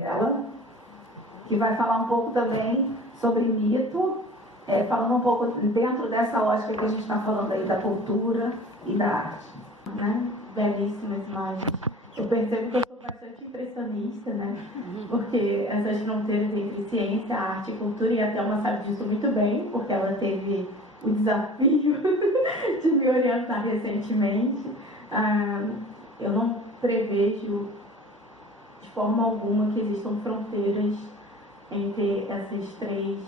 Ela, que vai falar um pouco também sobre mito, falando um pouco dentro dessa lógica que a gente está falando aí da cultura e da arte. Né? Belíssimas imagens. Eu percebo que eu sou bastante impressionista, né? Porque essas fronteiras entre ciência, arte e cultura, e a Thelma sabe disso muito bem, porque ela teve o desafio de me orientar recentemente. Eu não prevejo de forma alguma que existam fronteiras entre essas três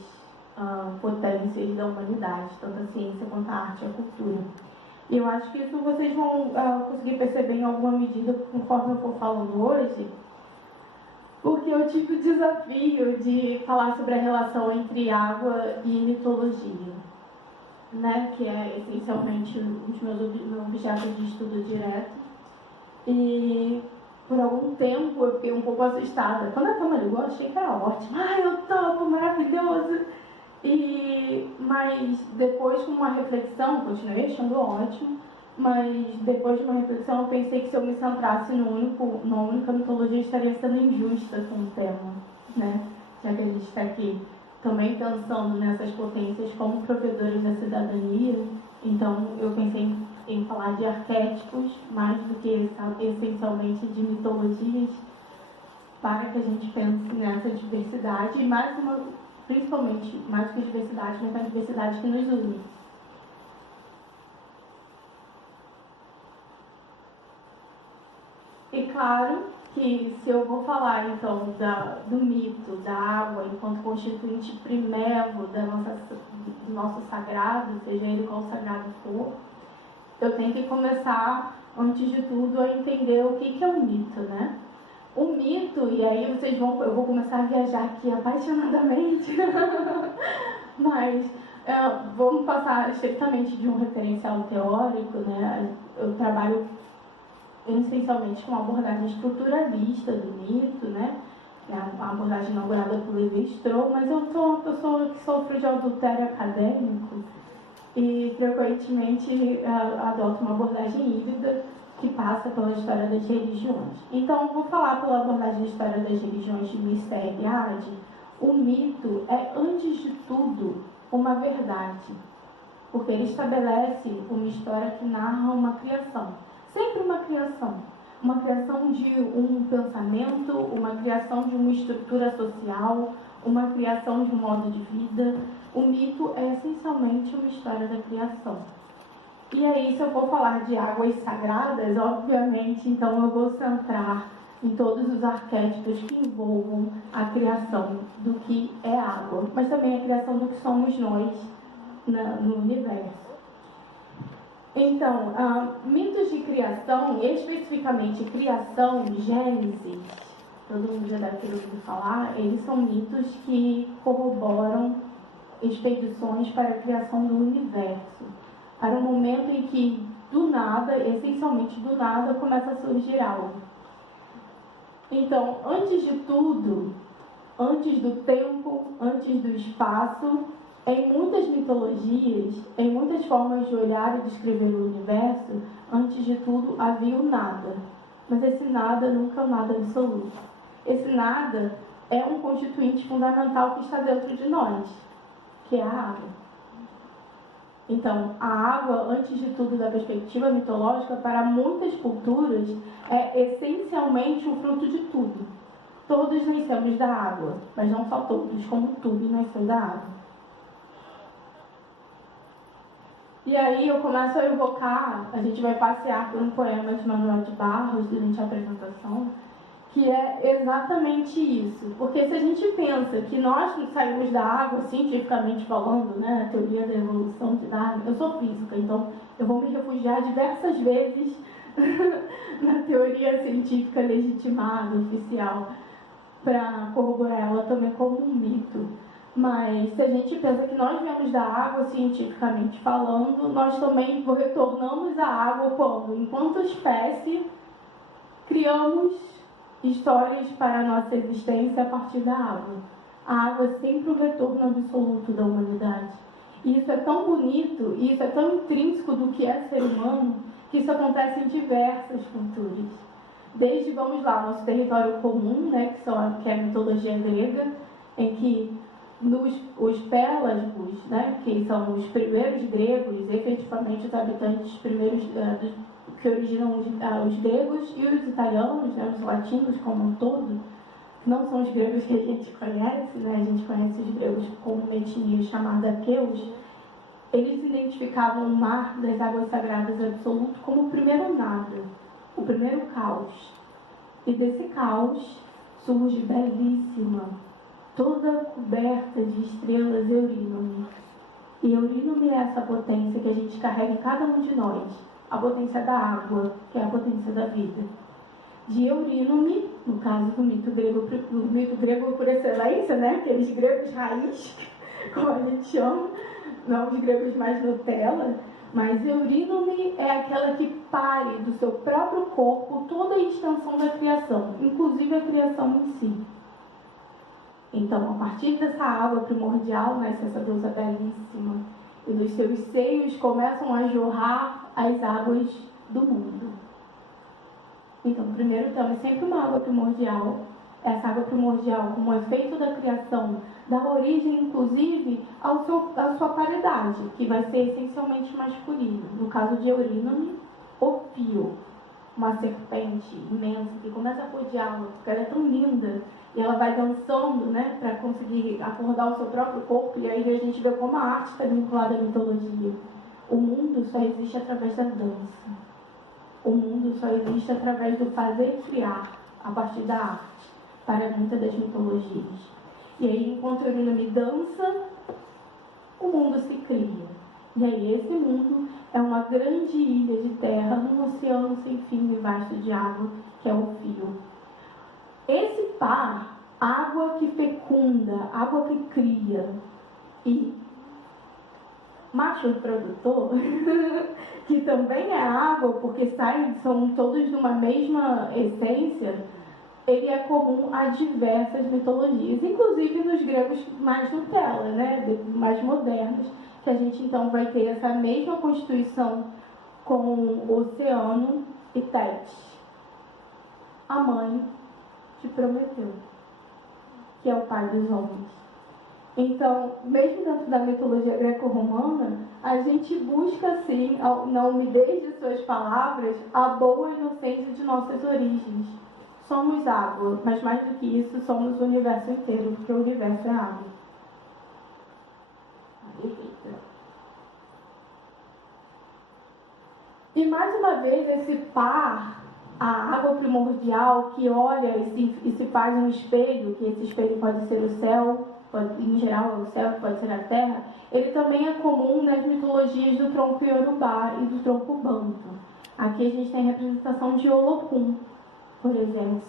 potências da humanidade, tanto a ciência quanto a arte e a cultura. E eu acho que isso vocês vão conseguir perceber em alguma medida conforme eu for falando hoje, porque eu tive o desafio de falar sobre a relação entre água e mitologia, né? Que é essencialmente um dos meus objetos de estudo direto. E por algum tempo eu fiquei um pouco assustada. Quando a Thelma ligou, eu achei que era ótimo. Ai, eu topo, maravilhoso! Mas depois, com uma reflexão, continuei achando ótimo, mas depois de uma reflexão eu pensei que se eu me centrasse numa única mitologia, eu estaria sendo injusta com o tema, né? Já que a gente está aqui também pensando nessas potências como provedoras da cidadania, então eu pensei em falar de arquétipos mais do que essencialmente de mitologias, para que a gente pense nessa diversidade e principalmente, mais do que diversidade, mas a diversidade que nos une. E claro que se eu vou falar então do mito da água enquanto constituinte primevo do nosso sagrado, seja ele qual sagrado for, eu tenho que começar, antes de tudo, a entender o que é o mito, né? O mito, e aí eu vou começar a viajar aqui apaixonadamente, mas vamos passar estritamente de um referencial teórico, né? Eu trabalho essencialmente com uma abordagem estruturalista do mito, né? A abordagem inaugurada por Levi-Strauss, mas eu sou uma pessoa que sofre de adultério acadêmico e frequentemente adoto uma abordagem híbrida que passa pela história das religiões. Então, vou falar pela abordagem da história das religiões de Mistério e Ade. O mito é, antes de tudo, uma verdade, porque ele estabelece uma história que narra uma criação. Sempre uma criação de um pensamento, uma criação de uma estrutura social, uma criação de um modo de vida. O mito é essencialmente uma história da criação. E aí, se eu for falar de águas sagradas, obviamente, então eu vou centrar em todos os arquétipos que envolvam a criação do que é água, mas também a criação do que somos nós no universo. Então, mitos de criação, especificamente criação, Gênesis, todo mundo já deve ter ouvido falar, eles são mitos que corroboram expedições para a criação do universo, para um momento em que, do nada, essencialmente do nada, começa a surgir algo. Então, antes de tudo, antes do tempo, antes do espaço, em muitas mitologias, em muitas formas de olhar e descrever o universo, antes de tudo havia o nada. Mas esse nada nunca é o nada absoluto. Esse nada é um constituinte fundamental que está dentro de nós, que é a água. Então, a água, antes de tudo, da perspectiva mitológica, para muitas culturas, é essencialmente o fruto de tudo. Todos nascemos da água, mas não só todos, como tudo nasceu da água. E aí eu começo a evocar, a gente vai passear por um poema de Manuel de Barros durante a apresentação, que é exatamente isso. Porque se a gente pensa que nós saímos da água, cientificamente falando, né, a teoria da evolução de Darwin, eu sou física, então eu vou me refugiar diversas vezes na teoria científica legitimada, oficial, para corroborar ela também como um mito. Mas se a gente pensa que nós viemos da água, cientificamente falando, nós também retornamos à água quando, enquanto espécie, criamos histórias para a nossa existência a partir da água. A água é sempre o retorno absoluto da humanidade. E isso é tão bonito, e isso é tão intrínseco do que é ser humano, que isso acontece em diversas culturas. desde, vamos lá, nosso território comum, né, que é a mitologia grega, em que os Pélasgos, né, que são os primeiros gregos, efetivamente os habitantes primeiros que originam os gregos e os italianos, né, os latinos como um todo, não são os gregos que a gente conhece, né, a gente conhece os gregos como uma etnia chamada aqueus. Eles identificavam o mar das águas sagradas absoluto como o primeiro nada, o primeiro caos. E desse caos surge belíssima, toda coberta de estrelas, Eurínome. E Eurínome é essa potência que a gente carrega em cada um de nós, a potência da água, que é a potência da vida. De Eurínome, no caso do mito grego por excelência, né? Aqueles gregos raiz, como a gente chama, não os gregos mais Nutella, mas Eurínome é aquela que pare do seu próprio corpo toda a extensão da criação, inclusive a criação em si. Então, a partir dessa água primordial, nasce essa deusa belíssima, e dos seus seios começam a jorrar as águas do mundo. Então, primeiro temos sempre uma água primordial. Essa água primordial, como efeito da criação, dá origem, inclusive, à sua paridade, que vai ser essencialmente masculina. No caso de Eurínome, o Fio, uma serpente imensa que começa a rodeá-la, porque ela é tão linda, e ela vai dançando, né, para conseguir acordar o seu próprio corpo, e aí a gente vê como a arte está vinculada à mitologia. O mundo só existe através da dança. O mundo só existe através do fazer e criar, a partir da arte, para muitas das mitologias. E aí, enquanto Eurínome dança, o mundo se cria. E aí, esse mundo é uma grande ilha de terra num oceano sem fim e vasto de água, que é o Fio. Esse par, água que fecunda, água que cria, e macho produtor, que também é água, porque são todos de uma mesma essência, ele é comum a diversas mitologias, inclusive nos gregos mais Nutella, né, mais modernos, que a gente então vai ter essa mesma constituição com Oceano e Tétis, a mãe de Prometeu, que é o pai dos homens. Então, mesmo dentro da mitologia greco-romana, a gente busca, sim, na umidez de suas palavras, a boa inocência de nossas origens. Somos água, mas mais do que isso, somos o universo inteiro, porque o universo é água. E mais uma vez, esse par, a água primordial que olha e se faz um espelho, que esse espelho pode ser o céu, em geral é o céu, pode ser a terra, ele também é comum nas mitologias do tronco Yorubá e do tronco Banto. Aqui a gente tem a representação de Olokun, por exemplo.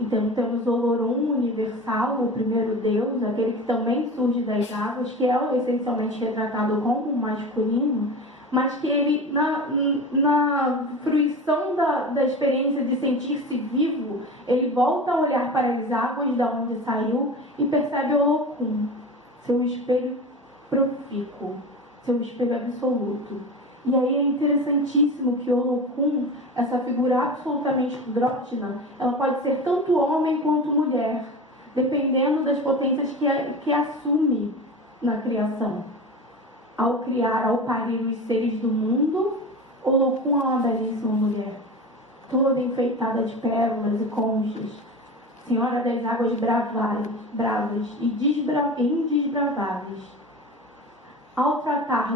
Então temos Olorum universal, o primeiro deus, aquele que também surge das águas, que é essencialmente retratado como masculino, mas que ele, na fruição da experiência de sentir-se vivo, ele volta a olhar para as águas da onde saiu e percebe Olokun, seu espelho profícuo, seu espelho absoluto. E aí é interessantíssimo que Olokun, essa figura absolutamente andrógina, ela pode ser tanto homem quanto mulher, dependendo das potências que assume na criação. Ao criar, ao parir os seres do mundo, Olokun é uma belíssima mulher, toda enfeitada de pérolas e conchas, senhora das águas bravas e indesbraváveis. Ao tratar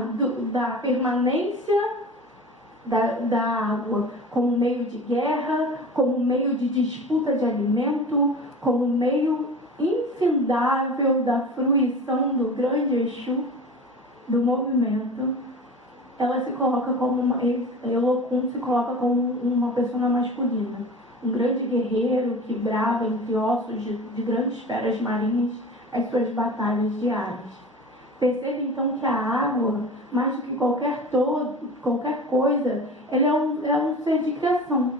da permanência da água como meio de guerra, como meio de disputa de alimento, como meio infindável da fruição do grande Exu, do movimento, ela se coloca como Olokun se coloca como uma pessoa masculina, um grande guerreiro que brava entre ossos de grandes feras marinhas as suas batalhas diárias. Percebe então que a água, mais do que qualquer coisa, ele é um ser de criação,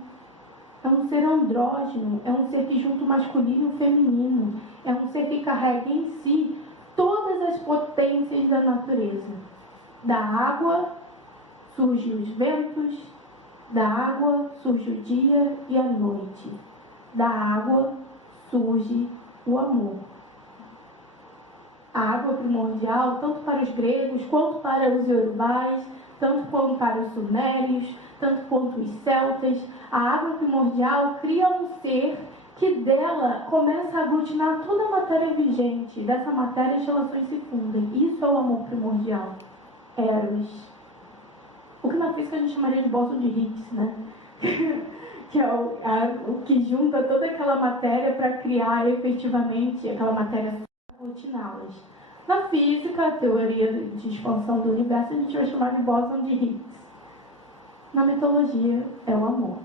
é um ser andrógeno, é um ser que junta o masculino e o feminino, é um ser que carrega em si todas as potências da natureza. Da água surgem os ventos, Da água surge o dia e a noite. Da água surge o amor. A água primordial, tanto para os gregos, quanto para os iorubais, tanto quanto para os sumérios, tanto quanto os celtas, a água primordial cria um ser que dela começa a aglutinar toda a matéria vigente. Dessa matéria as relações se fundem. Isso é o amor primordial. Eros. O que na física a gente chamaria de bóson de Higgs, né? Que é o que junta toda aquela matéria para criar efetivamente aquela matéria aglutiná-las. Na física, a teoria de expansão do universo, a gente vai chamar de bóson de Higgs. Na mitologia, é o amor.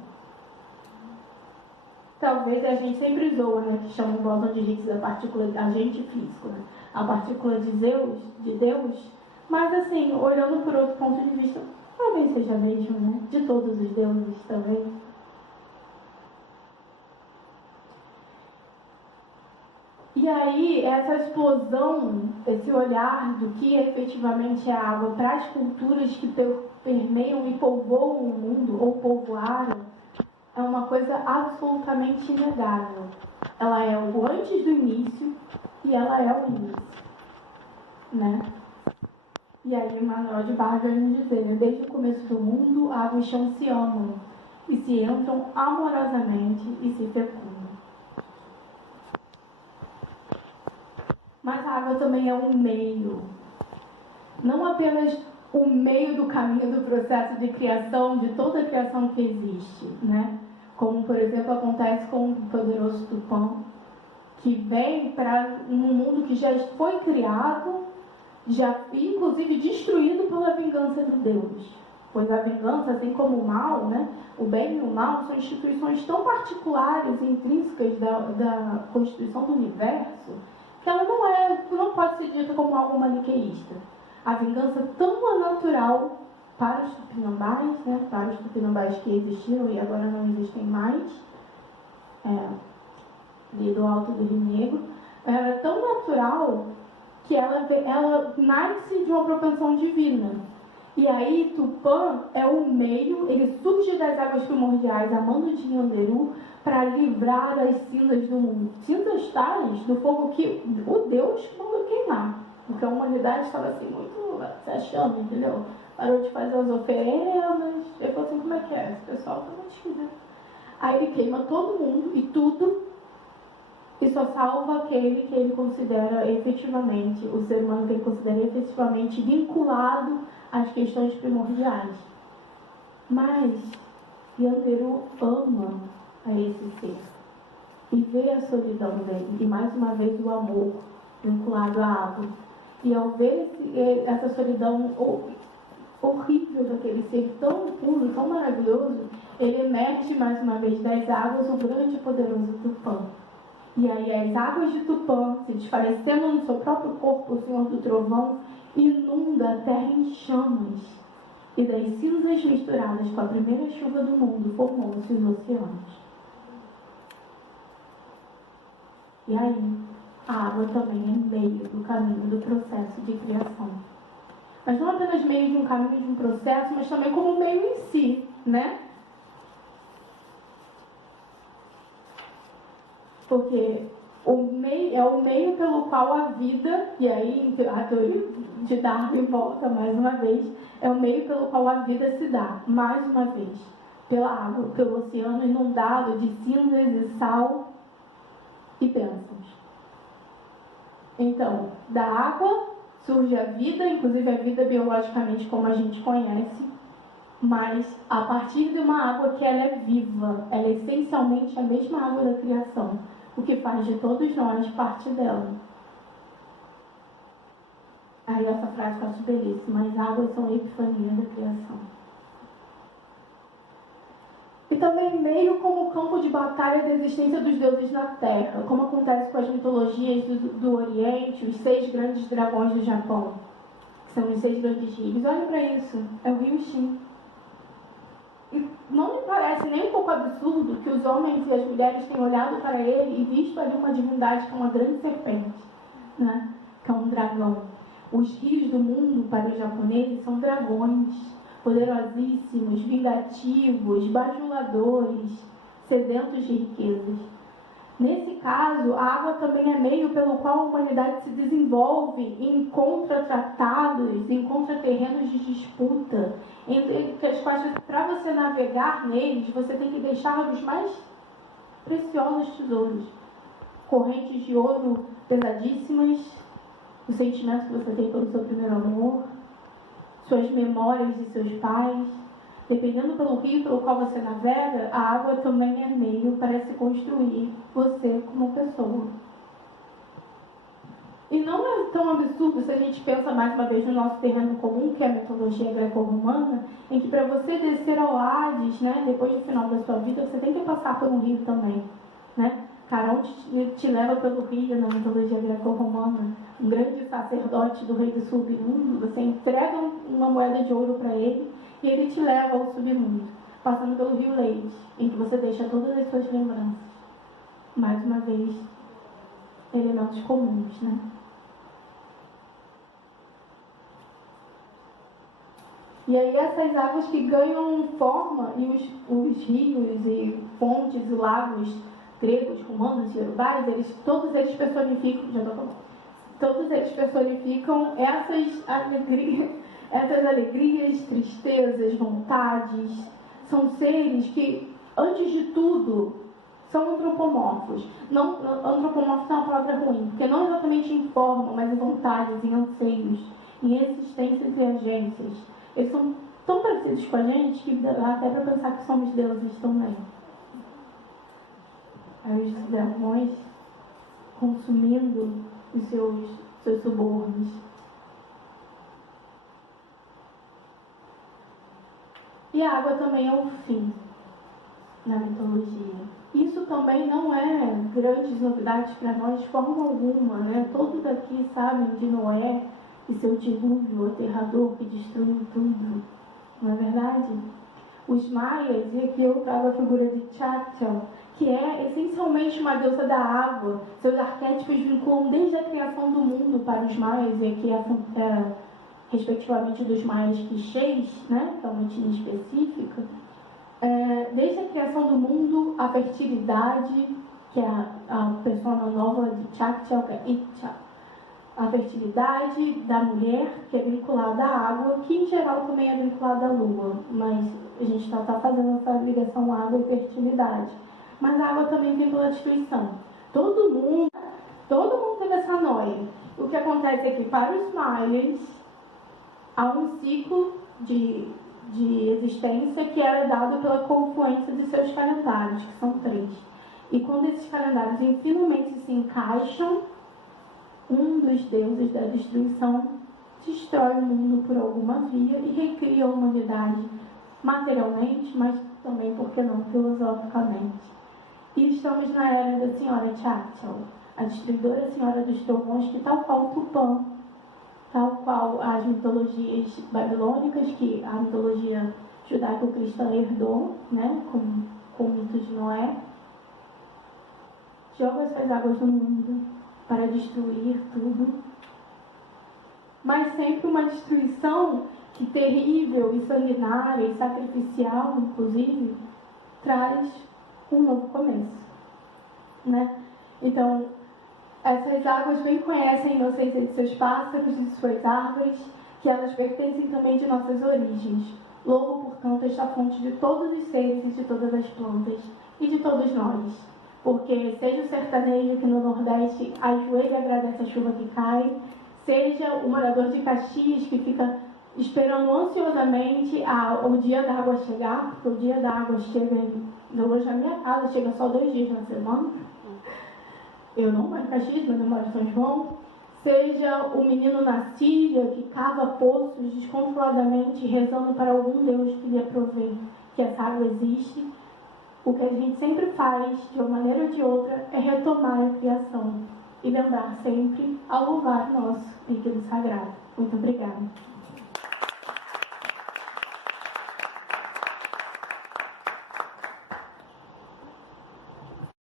Talvez a gente sempre zoa, né, que chama o bóson de Higgs a partícula, agente físico, né? A partícula de Deus, mas assim, olhando por outro ponto de vista, talvez seja mesmo, né? De todos os deuses também. E aí, essa explosão, esse olhar do que efetivamente é água para as culturas que permeiam e povoam o mundo, ou povoaram, é uma coisa absolutamente inegável. Ela é o antes do início e ela é o início, né? E aí, Manuel de Barros vai nos dizer, né? Desde o começo do mundo, água e chão se amam e se entram amorosamente e se fecundam. Mas a água também é um meio. Não apenas o meio do caminho do processo de criação, de toda a criação que existe, né? Como, por exemplo, acontece com o poderoso Tupã, que vem para um mundo que já foi criado, já inclusive destruído pela vingança de Deus. Pois a vingança, assim como o mal, né? O bem e o mal são instituições tão particulares e intrínsecas da constituição do universo, que ela não pode ser dita como algo maniqueísta. A vingança tão natural para os tupinambás, né, para os tupinambás que existiram e agora não existem mais, ali do alto do Rio Negro, é tão natural que ela nasce de uma propensão divina. E aí Tupã é o meio, ele surge das águas primordiais, a mando de Nhanderu, para livrar as cinzas do mundo. Cinzas tais do fogo que o Deus mandou queimar. Porque a humanidade estava assim, muito se achando, entendeu? Parou de fazer as oferendas. Ele falou assim, como é que é? Esse pessoal está mentindo, né? Aí ele queima todo mundo e tudo, e só salva aquele que ele considera efetivamente, o ser humano que ele considera efetivamente vinculado às questões primordiais. Mas Nhanderu ama a esse ser e vê a solidão dele, e mais uma vez o amor vinculado à água. E ao ver essa solidão horrível daquele ser tão puro, tão maravilhoso, ele emerge mais uma vez das águas o grande e poderoso Tupã. E aí as águas de Tupã, se desfalecendo no seu próprio corpo, o Senhor do Trovão, inunda a terra em chamas. E das cinzas misturadas com a primeira chuva do mundo, formam-se os oceanos. E aí, a água também é meio do caminho do processo de criação. Mas não apenas meio de um caminho, de um processo, mas também como meio em si, né? Porque é o meio pelo qual a vida, e aí a teoria de Darwin volta mais uma vez, é o meio pelo qual a vida se dá, mais uma vez, pela água, pelo oceano inundado de cinzas e sal e bênçãos. Então, da água surge a vida, inclusive a vida biologicamente como a gente conhece, mas a partir de uma água que ela é viva, ela é essencialmente a mesma água da criação, o que faz de todos nós parte dela. Aí essa frase eu acho belíssima, as águas são a epifania da criação. E também meio como campo de batalha da existência dos deuses na Terra, como acontece com as mitologias do Oriente, os 6 grandes dragões do Japão, que são os 6 grandes rios. Olha para isso, é o rio Shin. E não me parece nem um pouco absurdo que os homens e as mulheres tenham olhado para ele e visto ali uma divindade que é uma grande serpente, né? Que é um dragão. Os rios do mundo, para os japoneses, são dragões, poderosíssimos, vingativos, bajuladores, sedentos de riquezas. Nesse caso, a água também é meio pelo qual a humanidade se desenvolve e encontra tratados, encontra terrenos de disputa, entre as quais, para você navegar neles, você tem que deixar os mais preciosos tesouros. Correntes de ouro pesadíssimas, o sentimento que você tem pelo seu primeiro amor, suas memórias de seus pais. Dependendo pelo rio pelo qual você navega, a água também é meio para se construir você como pessoa. E não é tão absurdo se a gente pensa mais uma vez no nosso terreno comum, que é a mitologia greco-romana, em que para você descer ao Hades, né, depois do final da sua vida, você tem que passar por um rio também, né? Caronte te leva pelo rio na mitologia greco-romana, um grande sacerdote do rei do submundo. Você entrega uma moeda de ouro para ele e ele te leva ao submundo, passando pelo rio Leite, em que você deixa todas as suas lembranças. Mais uma vez, elementos comuns, né? E aí essas águas que ganham forma, e os rios e fontes e lagos gregos, romanos e iorubais, todos eles personificam essas alegrias, tristezas, vontades. São seres que, antes de tudo, são antropomorfos. Antropomorfos é uma palavra ruim, porque não exatamente em forma, mas em vontades, em anseios, em existências e agências. Eles são tão parecidos com a gente que dá até para pensar que somos deuses também. Aí os dragões consumindo os seus subornos. E a água também é o fim na mitologia. Isso também não é grandes novidades para nós de forma alguma, né? Todos aqui sabem de Noé e seu dilúvio aterrador que destruiu tudo, não é verdade? Os maias, e aqui eu trago a figura de Tchatchel, que é essencialmente uma deusa da água. Seus arquétipos vinculam desde a criação do mundo para os maias, e aqui respectivamente dos maias quichês, né, que é uma etnia específica. Desde a criação do mundo, a fertilidade, que é a persona nova de Tchatchel, que é Itcha. A fertilidade da mulher, que é vinculada à água, que em geral também é vinculada à lua, mas a gente está fazendo essa ligação água e fertilidade. Mas a água também vem pela destruição. Todo mundo teve essa noia. O que acontece é que para os maias há um ciclo de existência que era dado pela confluência de seus calendários, que são 3. E quando esses calendários finalmente se encaixam, um dos deuses da destruição destrói o mundo por alguma via e recria a humanidade materialmente, mas também, por que não, filosoficamente. E estamos na era da Senhora Tchatchel, a destruidora Senhora dos Trovões, que tal qual Tupã, tal qual as mitologias babilônicas, que a mitologia judaico-cristã herdou, né, com o mito de Noé, joga suas águas no mundo para destruir tudo, mas sempre uma destruição que, terrível e sanguinária e sacrificial, inclusive, traz um novo começo, né? Então, essas águas bem conhecem a inocência de seus pássaros e de suas árvores, que elas pertencem também de nossas origens. Louvo, portanto, esta fonte de todos os seres e de todas as plantas, e de todos nós. Porque seja o sertanejo que no Nordeste ajoelha e agradece a chuva que cai, seja o morador de Caxias que fica esperando ansiosamente o dia da água chegar, porque o dia da água chega, hoje na minha casa chega só 2 dias na semana. Eu não moro em Caxias, mas eu moro em São João. Seja o menino na Síria que cava poços descontroladamente, rezando para algum Deus que lhe aprovê que essa água existe. O que a gente sempre faz, de uma maneira ou de outra, é retomar a criação e lembrar sempre ao louvar nosso líquido sagrado. Muito obrigada.